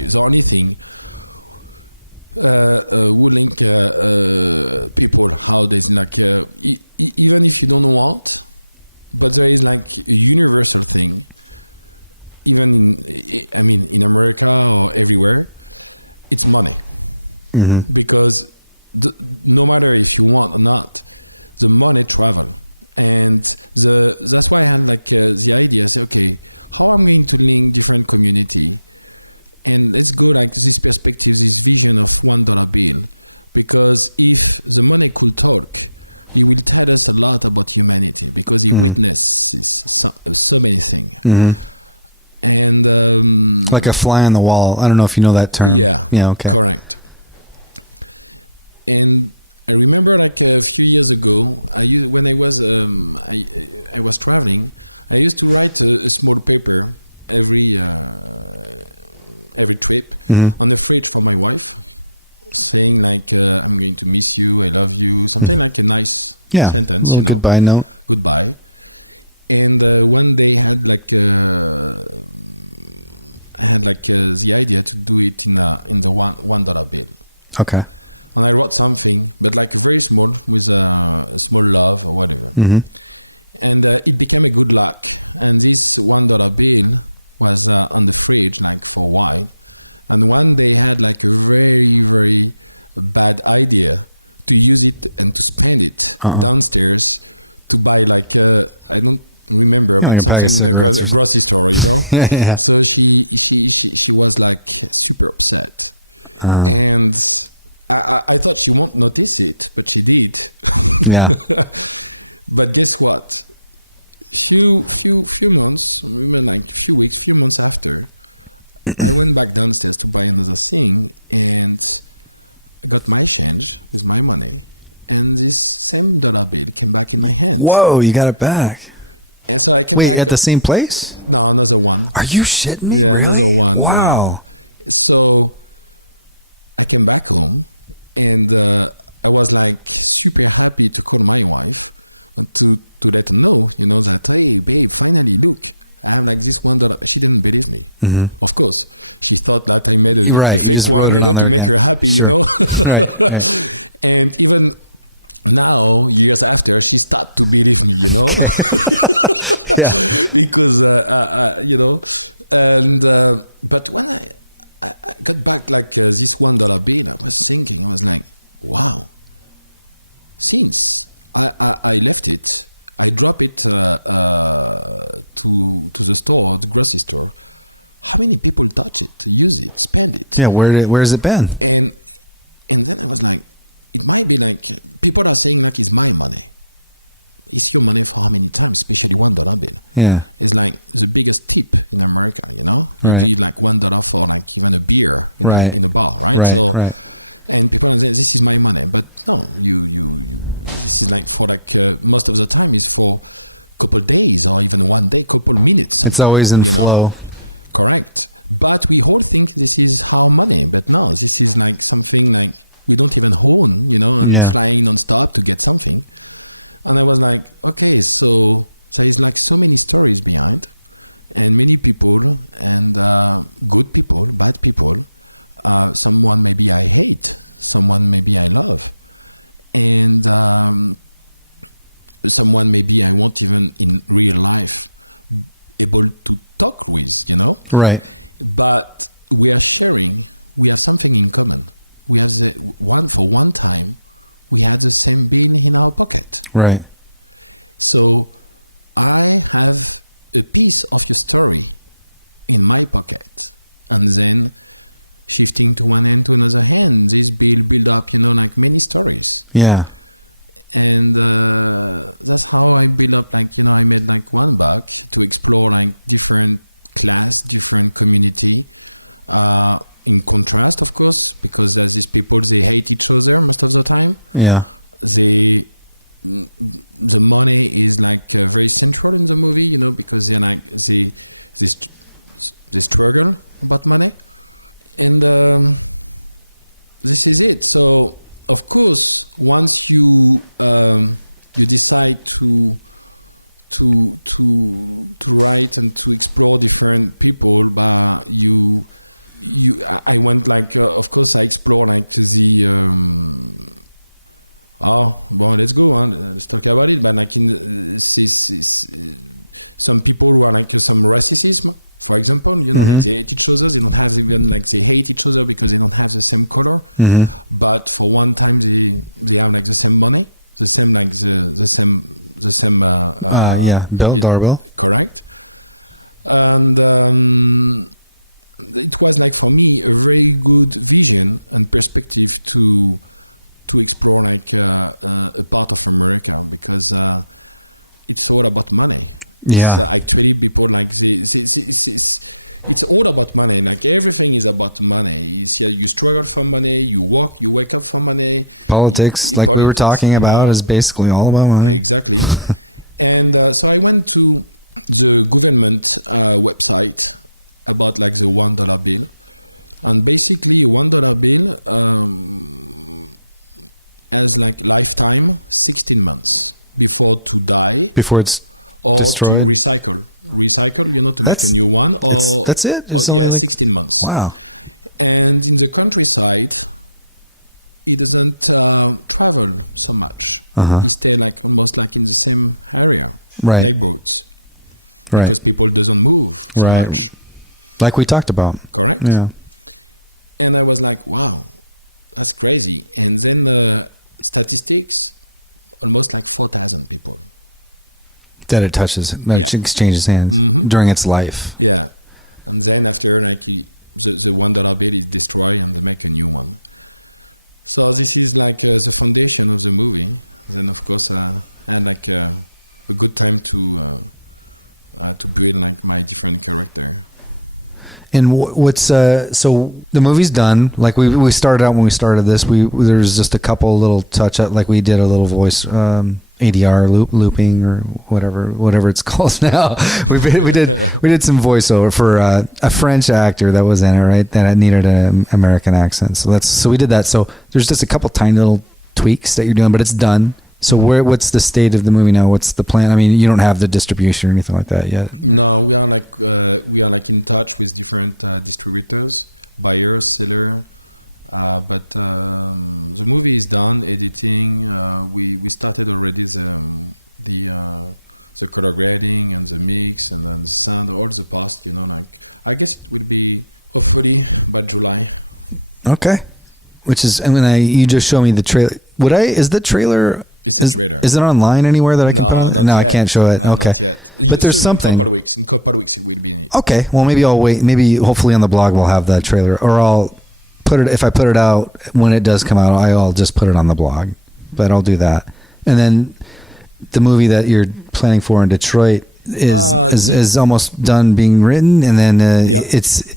Mm-hmm. Mm-hmm. Mm-hmm. Like a fly on the wall. I don't know if you know that term. Yeah, okay. Mm-hmm. Yeah, a little goodbye note. Okay. Mm-hmm. Uh-uh. Yeah, like a pack of cigarettes or something. Yeah. Yeah. Whoa, you got it back. Wait, at the same place? Are you shitting me? Really? Wow. Mm-hmm. Right, you just wrote it on there again. Sure. Right, right. Okay. Yeah. Yeah, where's it been? Yeah. Right. Right. Right. Right. It's always in flow. Yeah. Right. Right. Yeah. Yeah. And this is it. So, of course, once you decide to write and to show different people, I went like, of course, I saw like in there's no one, but I think some people like some recipes, for example, they each other, they have each other, they have the same color, but one time they want like the same money, the same like the same yeah, dollar bill. And it was like for me a very good reason and perspective to explore like a marketing workshop because it's all about money. Yeah. People like it's all about money. Everything is about money. You destroy somebody, you walk, you wake up somebody. Politics, like we were talking about, is basically all about money. And so I went to the government website about like the $1 and basically the $1 has like a time 60 months before to die. Before it's destroyed. Recycle That's it. It's only like, wow. and in the countryside it is not covered so much. Right. Like we talked about. Yeah. And I was like, wow, that's crazy. And then statistics, the most important people. That it exchanges hands during its life. Yeah. And then after that, the $1 destroyed and making it on. So this is like the foundation of the movie. And of course, I had like a good time to create like my character. And what's so the movie's done. Like we started out when we started this. There's just a couple little touch up. Like we did a little voice ADR looping or whatever it's called now. we did some voiceover for a French actor that was in it, right? That needed an American accent. So we did that. So there's just a couple tiny little tweaks that you're doing, but it's done. So what's the state of the movie now? What's the plan? I mean, you don't have the distribution or anything like that yet. We are in touch with different distributors, buyers, etc. But the movie is done, editing. We started already the programming and the mix and the sound, all the parts. I guess it will be hopefully by July. Okay. Which is, you just show me the trailer. Is the trailer, is it online anywhere that I can put on? No, I can't show it. Okay. But there's something. Okay. Well, maybe I'll wait. Maybe hopefully on the blog we'll have that trailer, or I'll put it, if I put it out when it does come out, I'll just put it on the blog, but I'll do that. And then the movie that you're planning for in Detroit is almost done being written. And then it's,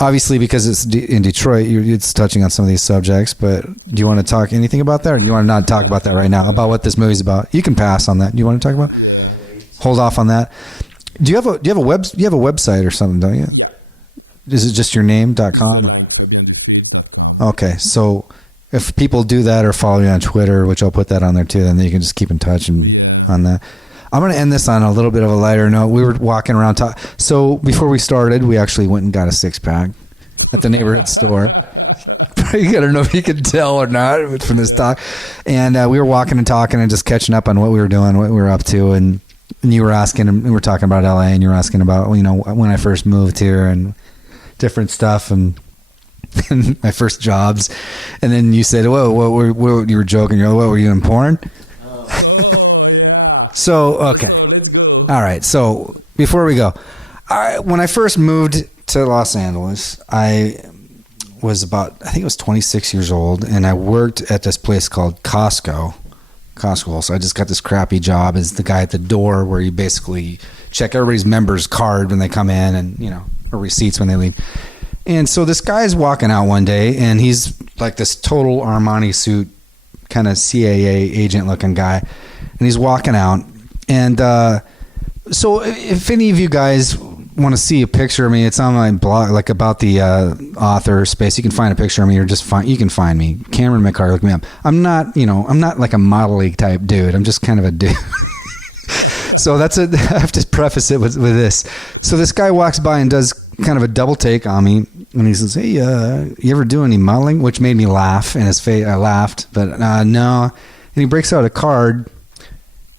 obviously, because it's in Detroit, it's touching on some of these subjects, but do you want to talk anything about that, or do you want to not talk about that right now, about what this movie's about? You can pass on that. Do you want to talk about it? Hold off on that. Do you have a website or something, don't you? Is it just your name.com? Okay, so if people do that or follow you on Twitter, which I'll put that on there too, then you can just keep in touch on that. I'm going to end this on a little bit of a lighter note. We were walking around. So before we started, we actually went and got a 6-pack at the neighborhood store. I don't know if you can tell or not from this talk. And we were walking and talking and just catching up on what we were doing, what we were up to. And you were asking, and we were talking about LA, and you were asking about, when I first moved here and different stuff and my first jobs. And then you said, whoa, you were joking. You're like, what, were you in porn? So, okay. All right. So before we go, when I first moved to Los Angeles, I think it was 26 years old, and I worked at this place called Costco. So I just got this crappy job as the guy at the door, where you basically check everybody's member's card when they come in, and, or receipts when they leave. And so this guy's walking out one day, and he's like this total Armani suit, kind of CAA agent looking guy. And he's walking out. And so if any of you guys want to see a picture of me, it's on my blog, like about the author space. You can find a picture of me, or just find. You can find me, Cameron McCarr. Look me up. I'm not like a model-y type dude. I'm just kind of a dude. So I have to preface it with this. So this guy walks by and does kind of a double take on me, and he says, "Hey, you ever do any modeling?" Which made me laugh in his face. I laughed, but no. And he breaks out a card,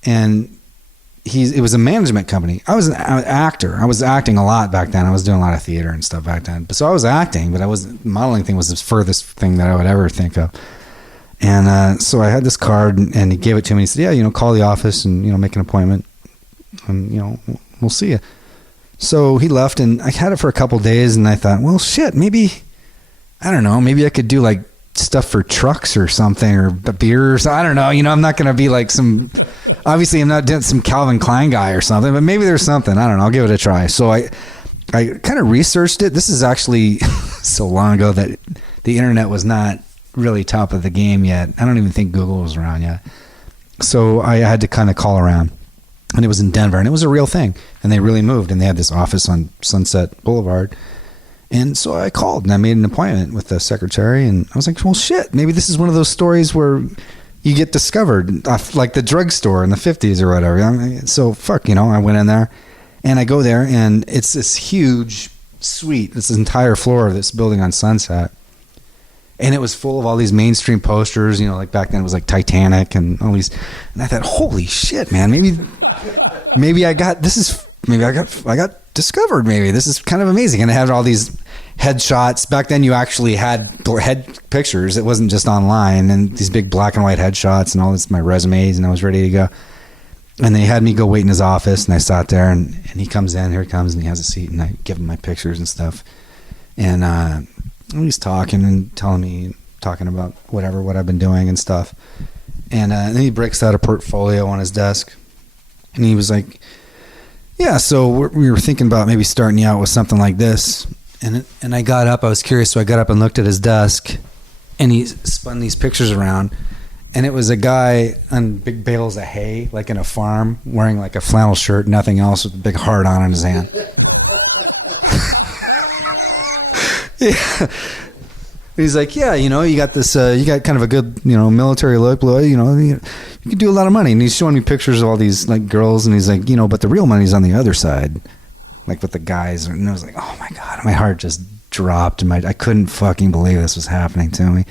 and it was a management company. I was an actor. I was acting a lot back then. I was doing a lot of theater and stuff back then. So I was acting, but modeling thing was the furthest thing that I would ever think of. And so I had this card, and he gave it to me. He said, "Yeah, call the office and make an appointment, and we'll see you." So he left, and I had it for a couple days, and I thought, well, shit, maybe I don't know, maybe I could do like stuff for trucks or something, or beer or something. I don't know. I'm not going to be like obviously I'm not doing some Calvin Klein guy or something, but maybe there's something. I don't know. I'll give it a try. So I kind of researched it. This is actually so long ago that the internet was not really top of the game yet. I don't even think Google was around yet. So I had to kind of call around, and it was in Denver, and it was a real thing, and they really moved, and they had this office on Sunset Boulevard. And so I called, and I made an appointment with the secretary, and I was like, well, shit, maybe this is one of those stories where you get discovered, like the drugstore in the 50s or whatever. So fuck, I went in there, and I go there, and it's this huge suite, this entire floor of this building on Sunset. And it was full of all these mainstream posters, like back then it was like Titanic and all these. And I thought, holy shit, man, maybe I got discovered. Maybe this is kind of amazing. And I had all these headshots. Back then you actually had head pictures. It wasn't just online, and these big black and white headshots and all this, my resumes, and I was ready to go. And they had me go wait in his office, and I sat there, and he comes in, here he comes, and he has a seat, and I give him my pictures and stuff. And, he's talking and talking about what I've been doing and stuff. And then he breaks out a portfolio on his desk, and he was like, yeah, so we were thinking about maybe starting you out with something like this. And I got up, I was curious, so I got up and looked at his desk, and he spun these pictures around, and it was a guy on big bales of hay, like in a farm, wearing like a flannel shirt, nothing else, with a big heart on his hand. Yeah. He's like, yeah, you got this, you got kind of a good, military look, you could do a lot of money. And he's showing me pictures of all these like girls, and he's like, but the real money's on the other side, like with the guys. And I was like, oh my God, my heart just dropped, and I couldn't fucking believe this was happening to me.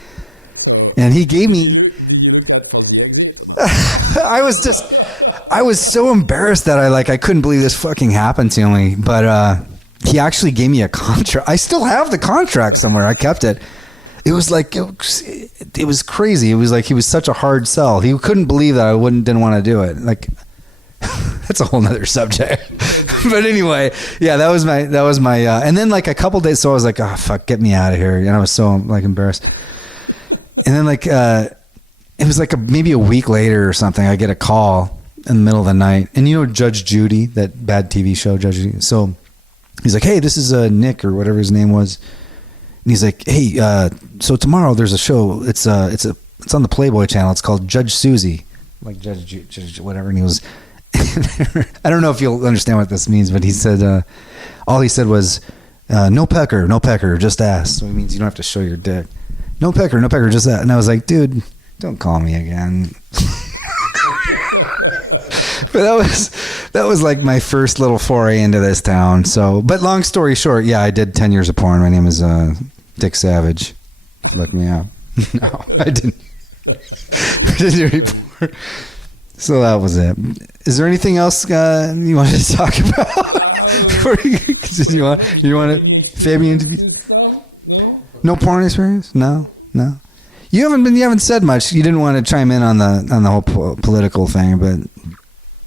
And he gave me, I was so embarrassed that I couldn't believe this fucking happened to me. But he actually gave me a contract. I still have the contract somewhere. I kept it. It was like, it was crazy. It was like he was such a hard sell. He couldn't believe that I didn't want to do it. Like, that's a whole nother subject. But anyway, yeah, that was my, and then like a couple days, so I was like, oh fuck, get me out of here. And I was so like embarrassed. And then like, it was like maybe a week later or something, I get a call in the middle of the night. And Judge Judy, that bad TV show, Judge Judy. So he's like, hey, this is Nick, or whatever his name was. And he's like, hey, so tomorrow there's a show. It's on the Playboy channel. It's called Judge Susie, like Judge whatever. And he was, I don't know if you'll understand what this means, but he said, all he said was, no pecker, just ass. So it means you don't have to show your dick. No pecker, just ass. And I was like, dude, don't call me again. But that was like my first little foray into this town. So, but long story short, yeah, I did 10 years of porn. My name is Dick Savage. Look me up. No, I didn't. I didn't do any porn. So that was it. Is there anything else you wanted to talk about? Before you want to Fabien Dufils? No porn experience? No. You haven't said much. You didn't want to chime in on the whole political thing, but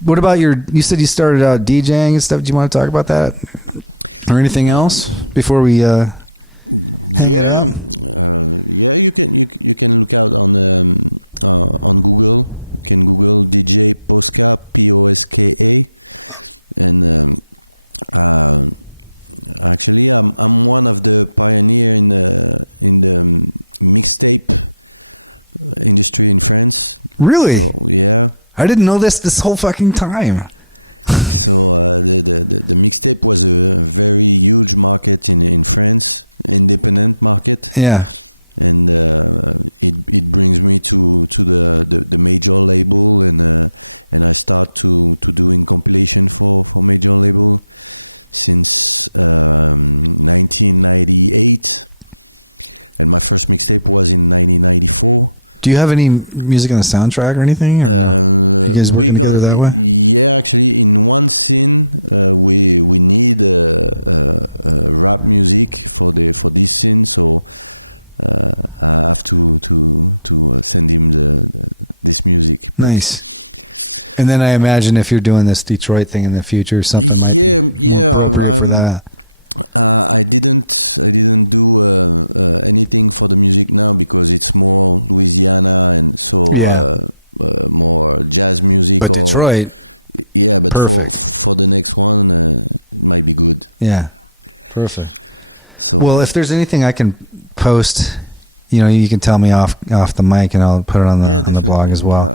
what about you said you started out DJing and stuff. Do you want to talk about that or anything else before we hang it up? Really? I didn't know this whole fucking time. Yeah. Do you have any music on the soundtrack or anything, or no? You guys working together that way? Nice. And then I imagine if you're doing this Detroit thing in the future, something might be more appropriate for that. Yeah. But Detroit, perfect. Yeah, perfect. Well, if there's anything I can post, you can tell me off the mic, and I'll put it on the blog as well.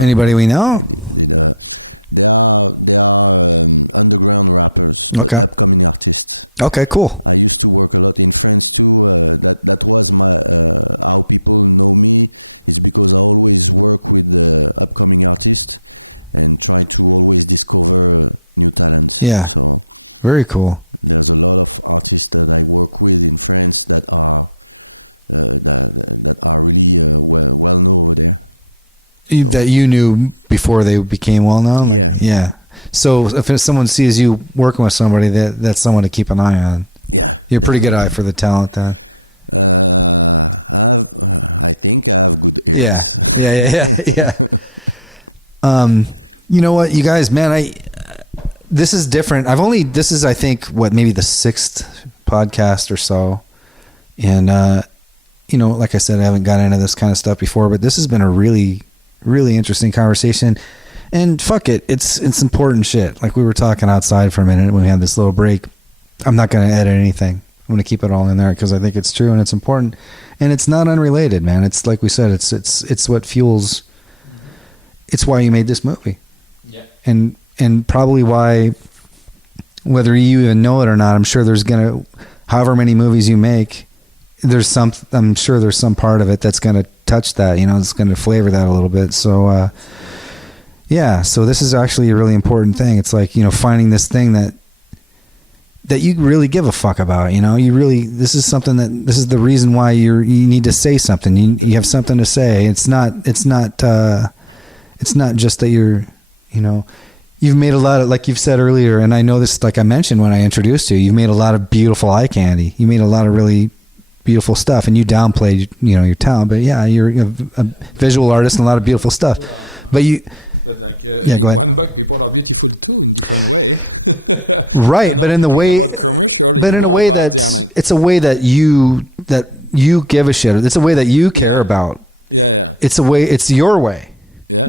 Anybody we know? Okay. Okay, cool. Yeah. Very cool. That you knew before they became well known, like, yeah. So if someone sees you working with somebody, that's someone to keep an eye on. You're a pretty good eye for the talent, then. Yeah, yeah. You know what, you guys, man, this is different. This is, I think, maybe the 6th podcast or so, and like I said, I haven't gotten into this kind of stuff before, but this has been a really, really interesting conversation. And fuck it, it's important shit. Like we were talking outside for a minute when we had this little break. I'm not going to edit anything. I'm going to keep it all in there because I think it's true and it's important, and it's not unrelated, man. It's like we said, it's what fuels. It's why you made this movie. Yeah. And probably why, whether you even know it or not, I'm sure there's gonna, however many movies you make, I'm sure there's some part of it that's gonna touch that. It's gonna flavor that a little bit. So. Yeah, so this is actually a really important thing. It's like, finding this thing that you really give a fuck about, this is something this is the reason why you need to say something. You have something to say. It's not just that you've made a lot of, like you've said earlier, and I know this, like I mentioned when I introduced you, you've made a lot of beautiful eye candy. You made a lot of really beautiful stuff, and you downplayed, your talent, but yeah, you're a visual artist and a lot of beautiful stuff. But yeah, go ahead. Right, but in a way that it's a way that you give a shit. It's a way that you care about. It's your way.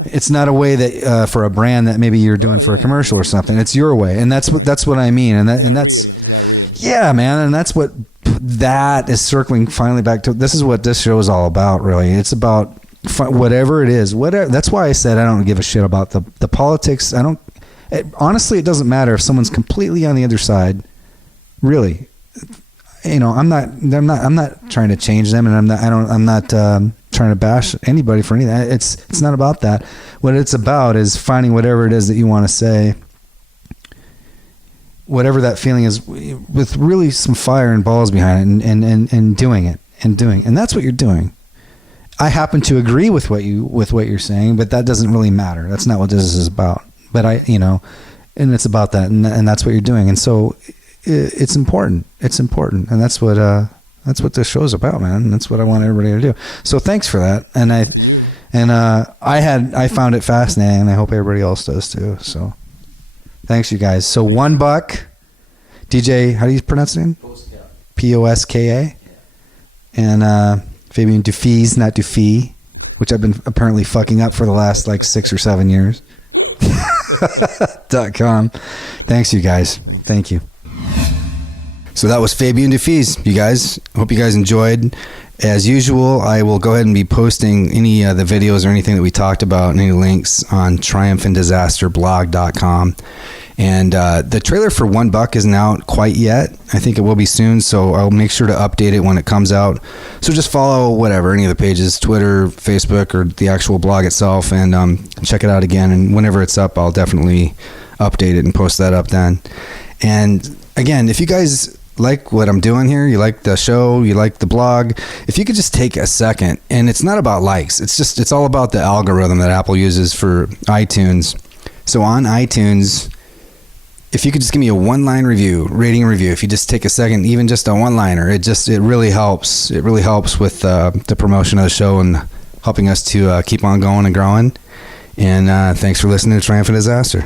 It's not a way that for a brand that maybe you're doing for a commercial or something. It's your way, and that's what I mean. And that's yeah, man. And that's what that is circling finally back to. This is what this show is all about, really. It's about whatever it is, whatever. That's why I said I don't give a shit about the politics. Honestly, it doesn't matter if someone's completely on the other side. Really, I'm not trying to change them, and I'm not trying to bash anybody for anything. It's not about that. What it's about is finding whatever it is that you want to say, whatever that feeling is, with really some fire and balls behind it, and doing it, and that's what you're doing. I happen to agree with what you're saying, but that doesn't really matter. That's not what this is about. But and it's about that, and that's what you're doing. And so it's important. It's important, and that's what this show's about, man. And that's what I want everybody to do. So thanks for that. And I found it fascinating, and I hope everybody else does too. So thanks, you guys. So $1, DJ, how do you pronounce it? Poska. Poska, and Fabien Dufils, not Dufis, which I've been apparently fucking up for the last like 6 or 7 years. .com. Thanks, you guys. Thank you. So that was Fabien Dufils, you guys. Hope you guys enjoyed. As usual, I will go ahead and be posting any of the videos or anything that we talked about, and any links on triumphantdisasterblog.com. And the trailer for $1 isn't out quite yet. I think it will be soon, so I'll make sure to update it when it comes out. So just follow whatever, any of the pages, Twitter, Facebook, or the actual blog itself, and check it out again. And whenever it's up, I'll definitely update it and post that up then. And again, if you guys like what I'm doing here, you like the show, you like the blog, if you could just take a second, and it's not about likes, it's all about the algorithm that Apple uses for iTunes. So on iTunes, if you could just give me a one-line rating review, if you just take a second, even just a one-liner, it really helps. It really helps with the promotion of the show and helping us to keep on going and growing. And thanks for listening to Triumph and Disaster.